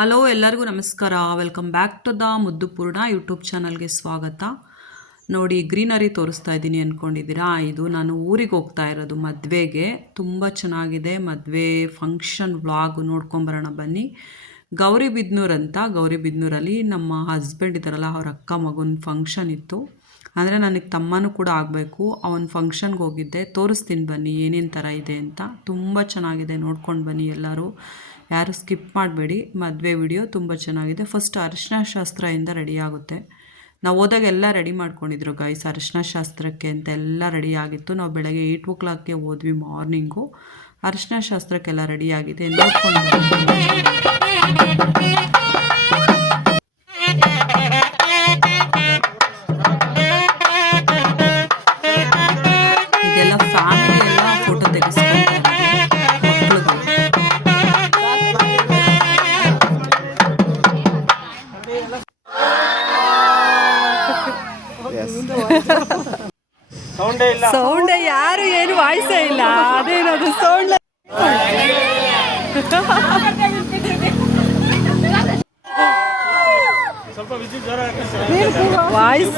Hello ಎಲ್ಲರಿಗೂ ನಮಸ್ಕಾರ. Welcome back to the ಮುದ್ದುಪೂರ್ಣ ಯೂಟ್ಯೂಬ್ ಚಾನಲ್ಗೆ ಸ್ವಾಗತ. ನೋಡಿ, ಗ್ರೀನರಿ ತೋರಿಸ್ತಾ ಇದ್ದೀನಿ ಅಂದ್ಕೊಂಡಿದ್ದೀರಾ? ಇದು ನಾನು ಊರಿಗೆ ಹೋಗ್ತಾ ಇರೋದು ಮದುವೆಗೆ. ತುಂಬ ಚೆನ್ನಾಗಿದೆ ಮದುವೆ ಫಂಕ್ಷನ್ ವ್ಲಾಗ್ ನೋಡ್ಕೊಂಬರೋಣ ಬನ್ನಿ. ಗೌರಿಬಿದನೂರು ಅಂತ, ಗೌರಿಬಿದನೂರಲ್ಲಿ ನಮ್ಮ ಹಸ್ಬೆಂಡ್ ಇದ್ದಾರಲ್ಲ ಅವ್ರ ಅಕ್ಕ ಮಗನ ಫಂಕ್ಷನ್ ಇತ್ತು. ಅಂದರೆ ನನಗೆ ತಮ್ಮನೂ ಕೂಡ ಆಗಬೇಕು. ಅವನ ಫಂಕ್ಷನ್ಗೆ ಹೋಗಿದ್ದೆ. ತೋರಿಸ್ತೀನಿ ಬನ್ನಿ ಏನೇನು ಥರ ಇದೆ ಅಂತ. ತುಂಬ ಚೆನ್ನಾಗಿದೆ, ನೋಡ್ಕೊಂಡು ಬನ್ನಿ ಎಲ್ಲರೂ. ಯಾರು ಸ್ಕಿಪ್ ಮಾಡಬೇಡಿ. ಮದುವೆ ವಿಡಿಯೋ ತುಂಬ ಚೆನ್ನಾಗಿದೆ. ಫಸ್ಟ್ ಅರಿಶಿನ ಶಾಸ್ತ್ರದಿಂದ ರೆಡಿ ಆಗುತ್ತೆ. ನಾವು ಹೋದಾಗ ಎಲ್ಲ ರೆಡಿ ಮಾಡ್ಕೊಂಡಿದ್ರು ಗೈಸ್, ಅರಿಶಿನ ಶಾಸ್ತ್ರಕ್ಕೆ ಅಂತ ಎಲ್ಲ ರೆಡಿ ಆಗಿತ್ತು. ನಾವು ಬೆಳಗ್ಗೆ 8 o'clockಗೆ ಹೋದ್ವಿ ಮಾರ್ನಿಂಗು. ಅರಿಶಿನ ಶಾಸ್ತ್ರಕ್ಕೆಲ್ಲ ರೆಡಿ ಆಗಿದೆ, ನೋಡ್ಕೊಂಡು ಇದೆಲ್ಲ ಫ್ಯಾಮಿಲಿ ಎಲ್ಲ ಫೋಟೋ ತೆಗೆಸ್ಕೊಂತಾರೆ. ಸೌಂಡ್ ಯಾರು ಏನು ವಾಯ್ಸೇ ಇಲ್ಲ, ಅದೇನದು ಸೌಂಡ್. ವಾಯ್ಸ್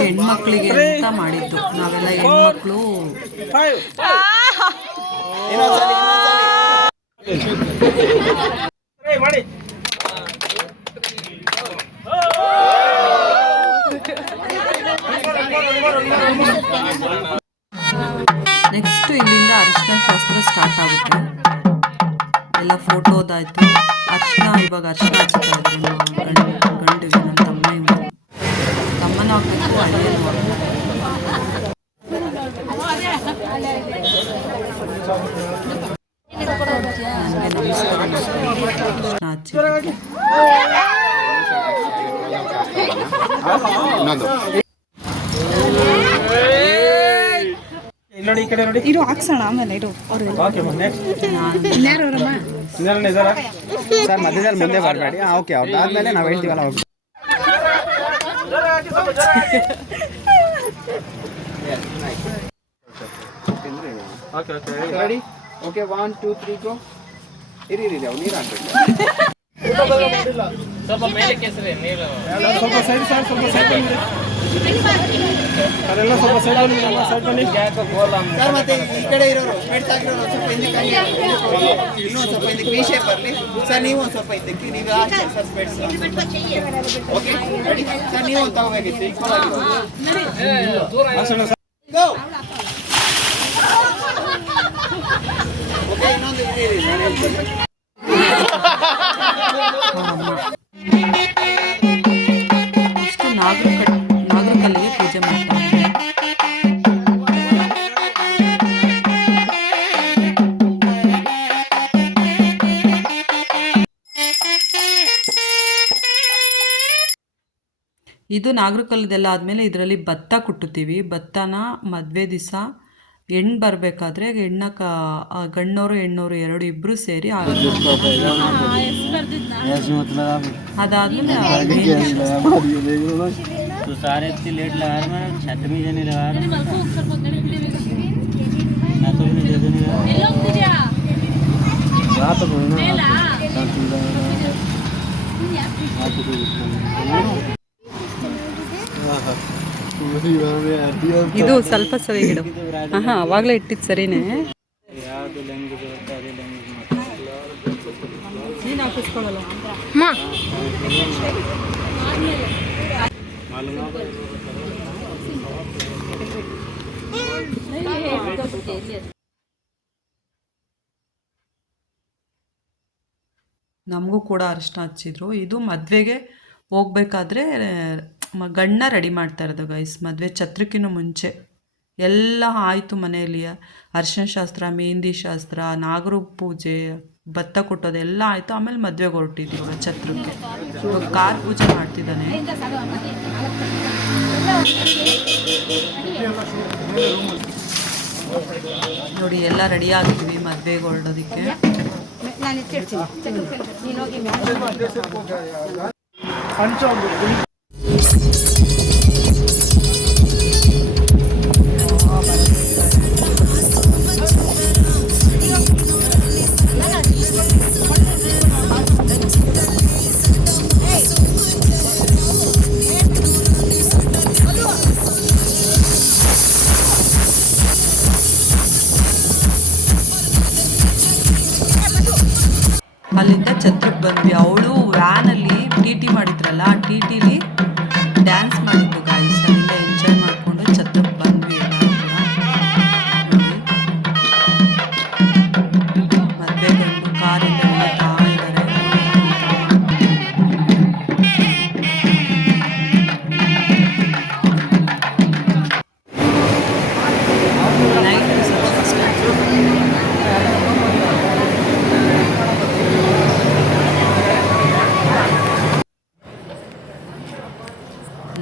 ಹೆಣ್ಮಕ್ಳಿಗೆ ಅಂತ ಮಾಡಿದ್ದು. ನಾವೆಲ್ಲ ಹೆಣ್ಮಕ್ಳು ನೆಕ್ಸ್ಟ್ ಇಲ್ಲಿಂದ ಅರಿಶಿನ ಶಾಸ್ತ್ರ ಸ್ಟಾರ್ಟ್ ಆಗುತ್ತೆ. ಎಲ್ಲ ಫೋಟೋದಾಯ್ತು. ಅರಿಶಿನ ಇವಾಗ ಅರಿಶಿನ ಹಚ್ತಾ ಇದ್ರು ಗಂಡಿಗೆ. ನನ್ನ ತಮ್ಮನ ಹಾಕ್ಬೇಕು, ಅಡಿಯನ್ನು ನೋಡಿ, ಈ ಕಡೆ ನೋಡಿ. ಇರು ಹಾಕ್ಸೋಣ ಆಮೇಲೆ ಇರು. ಸರ್ ಮಧ್ಯದಲ್ಲಿ ಮುಂದೆ ಬರಬೇಡಿ. ಓಕೆ, ಅವ್ರದ್ದಾದ್ಮೇಲೆ ನಾವು ಹೇಳ್ತೀವಲ್ಲ. ರೆಡಿ? ಓಕೆ, 1 2 3 ಗೋ. ಇರಿ ಅವ್ರು ನೀರು ಹಾಕ್ಬೇಕು. ಸ್ವಲ್ಪ ಮೇಲೆ ಕೆಸರಿ ನೀರು, ಸ್ವಲ್ಪ ಸೈಡ್ ಸರ್, ಸ್ವಲ್ಪ ಸೈಡ್ ಬನ್ನಿ. ಅದೆಲ್ಲ ಸ್ವಲ್ಪ ಸೈಡ್ ಬನ್ನಿ, ಎಲ್ಲ ಸೈಡ್ ಬನ್ನಿ. ಸರ್ ಮತ್ತೆ ಈ ಕಡೆ ಇರೋರು ಸ್ಪೆಟ್ಸ್ ಹಾಕಿರೋರು ಸ್ವಲ್ಪ ಹಿಂದಕ್ಕೆ ಇನ್ನೂ ಸ್ವಲ್ಪ ಹಿಂದಕ್ಕೆ ವಿ ಶೇಪ್ ಬರಲಿ ಸರ್. ನೀವು ಒಂದು ಸ್ವಲ್ಪ ಹಿಂದಕ್ಕೆ, ನೀವು ಹಾಕ್ತಾರೆ ಸರ್ ಸ್ಪೆಟ್ಸ್. ಓಕೆ ರೆಡಿ ಸರ್, ನೀವು ಒಂದು ತಗೋಬೇಕಿತ್ತು ಈಕ್ವಲ್ ಆಗಿ. ಓಕೆ, ಇನ್ನೊಂದು ಇರಿ ನಾನು ಹೇಳ್ತೀನಿ. ನಾಗರಕಲ್ಲಿಗೆ ಪೂಜೆ ಮಾಡ್ತಾರೆ. ಇದು ನಾಗರಕಲ್ಲದೆಲ್ಲ ಆದಮೇಲೆ ಇದರಲ್ಲಿ ಭತ್ತ ಕುಟ್ಟುತ್ತೀವಿ. ಭತ್ತನ ಮದುವೆ ದಿವಸ ಹೆಣ್ಣು ಬರಬೇಕಾದ್ರೆ ಗಣ್ಣವರು ಹೆಣ್ಣವರು ಎರಡು ಇಬ್ಬರು ಸೇರಿ ಅದಾದ್ಮೇಲೆ ಇದು ಸ್ವಲ್ಪ ಸರಿ ಇಡು. ಅವಾಗಲೇ ಇಟ್ಟಿದ್ದು ಸರಿನೇ. ನೀನು ಹಾಕಿಸ್ಕೊಳ್ಳಲ್ಲ. ನಮಗೂ ಕೂಡ ಅರಿಶಿನ ಹಚ್ಚಿದ್ರು. ಇದು ಮದುವೆಗೆ ಹೋಗ್ಬೇಕಾದ್ರೆ ಗಣ್ಣ ರೆಡಿ ಮಾಡ್ತಾ ಇರೋದು ಗೈಸ್. ಮದುವೆ ಛತ್ರಕ್ಕಿಂತ ಮುಂಚೆ ಎಲ್ಲ ಆಯಿತು ಮನೆಯಲ್ಲಿ. ಅರಿಶಿನ ಶಾಸ್ತ್ರ, ಮೆಹಂದಿ ಶಾಸ್ತ್ರ, ನಾಗರ ಪೂಜೆ, ಭತ್ತ ಕೊಟ್ಟೋದೆಲ್ಲ ಆಯಿತು. ಆಮೇಲೆ ಮದುವೆಗೆ ಹೊರಟಿದ್ದೀವಿ ಛತ್ರಕ್ಕೆ. ಇವಾಗ ಕಾರ್ ಪೂಜೆ ಮಾಡ್ತಿದ್ದಾನೆ. ನೋಡಿ, ಎಲ್ಲ ರೆಡಿ ಆಗಿದ್ವಿ ಮದುವೆಗೆ ಹೊರಡೋದಕ್ಕೆ. ಅಲ್ಲಿಂದ ಛತ್ರಕ್ಕೆ ಬಂದ್ವಿ. ಅವಳು ವ್ಯಾನಲ್ಲಿ ಟಿ ಟಿ ಮಾಡಿದ್ರಲ್ಲ, ಆ ಟಿ ಟಿಲಿ ಡ್ಯಾನ್ಸ್ ಮಾಡಿದ್ದು ಗಾಯ್ಸ್. ಅಲ್ಲಿಂದ ಎಂಜಾಯ್ ಮಾಡಿಕೊಂಡು ಛತ್ರಕ್ಕೆ ಬಂದ್ವಿ ಎಲ್ಲರೂ ಕೂಡ. ನೋಡಿ ಮದುವೆ ಗಂಡು ಕಾರಿಂದ ಇಳ್ತಾ ಇದ್ದಾರೆ. Night reception start.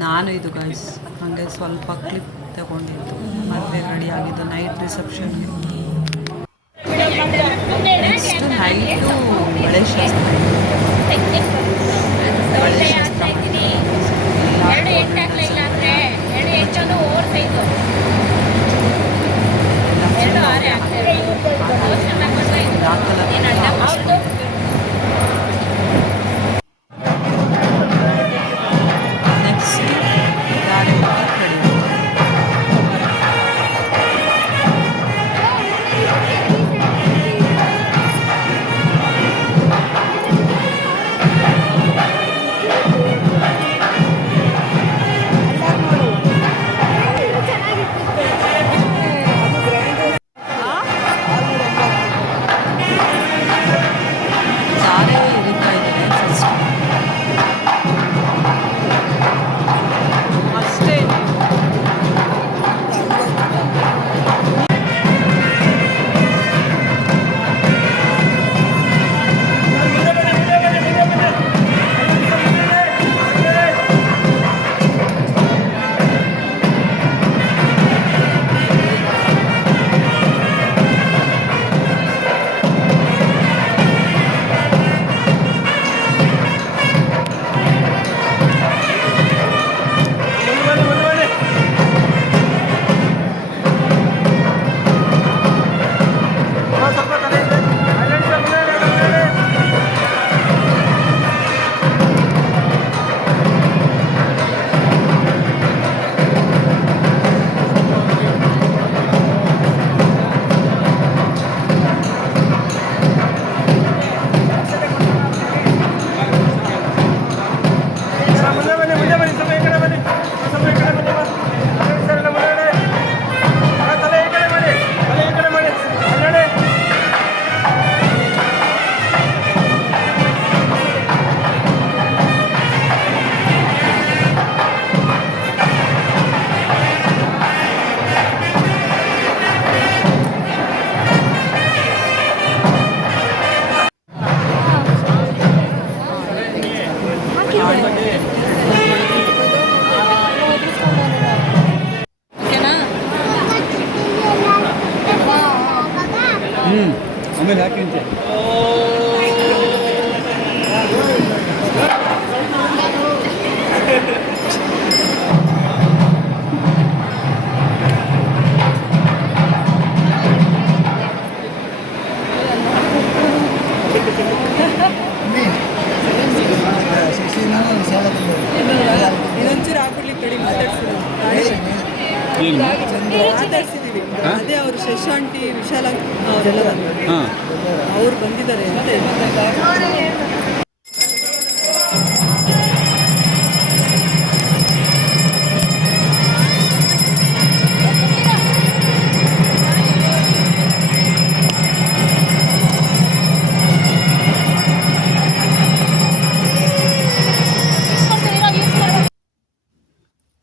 ನಾನು ಇದು ಗೈಸ್ ಹಾಗೆ ಸ್ವಲ್ಪ ಕ್ಲಿಪ್ ತಗೊಂಡಿದ್ದು. ಮದುವೆ ರೆಡಿ ಆಗಿದ್ದು ನೈಟ್ ರಿಸೆಪ್ಷನ್ಗೆ. ನೆಕ್ಸ್ಟ್ ನೈಟು ಬಳೆ ಶಾಸ್ತ್ರ. ಬಳೆ ಶಾಸ್ತ್ರ ಆಮೇಲೆ ಹಾಕಿಂತೆ ಇನ್ನೊಂಚೂರು ಆಗ್ಬಿಡ್ಲಿ ಕಡೆ ಮಾತಾಡ್ಸಿದ್ರು. ಮಾತಾಡ್ಸಿದೀವಿ ಅದೇ ಅವರು ಶಶಾಂಟಿ ವಿಶಾಲ ಅವರೆಲ್ಲ ಬಂದ್ರು. ಅವ್ರು ಬಂದಿದ್ದಾರೆ ಅಂತ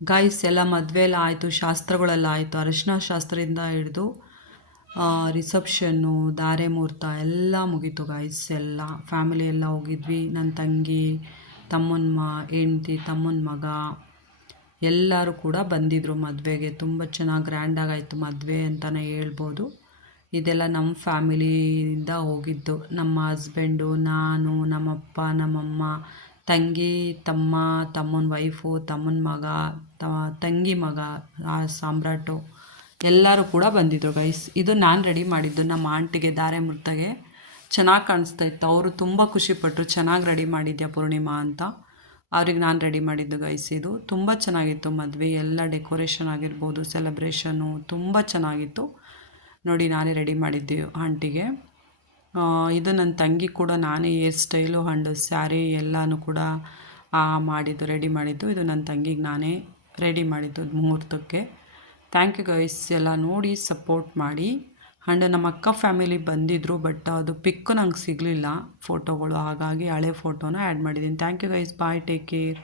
ಗಾಯ್ಸ್. ಎಲ್ಲ ಮದುವೆ ಎಲ್ಲ ಆಯಿತು, ಶಾಸ್ತ್ರಗಳೆಲ್ಲ ಆಯಿತು. ಅರಿಶಿನ ಶಾಸ್ತ್ರದಿಂದ ಹಿಡಿದು ರಿಸೆಪ್ಷನ್ನು, ಧಾರೆ ಮುಹೂರ್ತ ಎಲ್ಲ ಮುಗೀತು ಗಾಯ್ಸ್. ಎಲ್ಲ ಫ್ಯಾಮಿಲಿ ಎಲ್ಲ ಹೋಗಿದ್ವಿ. ನನ್ನ ತಂಗಿ, ತಮ್ಮನ ಹೆಂಡ್ತಿ, ತಮ್ಮನ ಮಗ ಎಲ್ಲರೂ ಕೂಡ ಬಂದಿದ್ದರು ಮದುವೆಗೆ. ತುಂಬ ಚೆನ್ನಾಗಿ ಗ್ರ್ಯಾಂಡಾಗಾಯಿತು ಮದುವೆ ಅಂತಲೇ ಹೇಳ್ಬೋದು. ಇದೆಲ್ಲ ನಮ್ಮ ಫ್ಯಾಮಿಲಿಯಿಂದ ಹೋಗಿದ್ದು. ನಮ್ಮ ಹಸ್ಬೆಂಡು, ನಾನು, ನಮ್ಮಪ್ಪ, ನಮ್ಮಮ್ಮ, ತಂಗಿ, ತಮ್ಮ, ತಮ್ಮನ ವೈಫು, ತಮ್ಮನ ಮಗ, ತಂಗಿ ಮಗ, ಸಾಮ್ರಾಟು ಎಲ್ಲರೂ ಕೂಡ ಬಂದಿದ್ದರು ಗೈಸ್. ಇದು ನಾನು ರೆಡಿ ಮಾಡಿದ್ದು ನಮ್ಮ ಆಂಟಿಗೆ ಧಾರೆ ಮುಹೂರ್ತಗೆ. ಚೆನ್ನಾಗಿ ಕಾಣಿಸ್ತಾ ಇತ್ತು. ಅವರು ತುಂಬ ಖುಷಿಪಟ್ಟರು, ಚೆನ್ನಾಗಿ ರೆಡಿ ಮಾಡಿದ್ಯಾ ಪೂರ್ಣಿಮಾ ಅಂತ. ಅವ್ರಿಗೆ ನಾನು ರೆಡಿ ಮಾಡಿದ್ದು ಗೈಸ್. ಇದು ತುಂಬ ಚೆನ್ನಾಗಿತ್ತು ಮದುವೆ. ಎಲ್ಲ ಡೆಕೋರೇಷನ್ ಆಗಿರ್ಬೋದು, ಸೆಲೆಬ್ರೇಷನ್ನು ತುಂಬ ಚೆನ್ನಾಗಿತ್ತು. ನೋಡಿ, ನಾನೇ ರೆಡಿ ಮಾಡಿದ್ದೆ ಆಂಟಿಗೆ. ಇದು ನನ್ನ ತಂಗಿ ಕೂಡ ನಾನೇ ಹೇರ್ ಸ್ಟೈಲು ಆ್ಯಂಡ್ ಸ್ಯಾರಿ ಎಲ್ಲನೂ ಕೂಡ ಮಾಡಿದ್ದು ರೆಡಿ ಮಾಡಿದ್ದು. ಇದು ನನ್ನ ತಂಗಿಗೆ ನಾನೇ ರೆಡಿ ಮಾಡಿದ್ದು ಮುಹೂರ್ತಕ್ಕೆ. ಥ್ಯಾಂಕ್ ಯು ಗೈಸ್, ಎಲ್ಲ ನೋಡಿ ಸಪೋರ್ಟ್ ಮಾಡಿ. ಆ್ಯಂಡ್ ನಮ್ಮ ಅಕ್ಕ ಫ್ಯಾಮಿಲಿ ಬಂದಿದ್ದರು, ಬಟ್ ಅದು ಪಿಕ್ ನಂಗೆ ಸಿಗಲಿಲ್ಲ ಫೋಟೋಗಳು, ಹಾಗಾಗಿ ಹಳೆ ಫೋಟೋನ ಆ್ಯಡ್ ಮಾಡಿದ್ದೀನಿ. Thank you guys, bye, take care.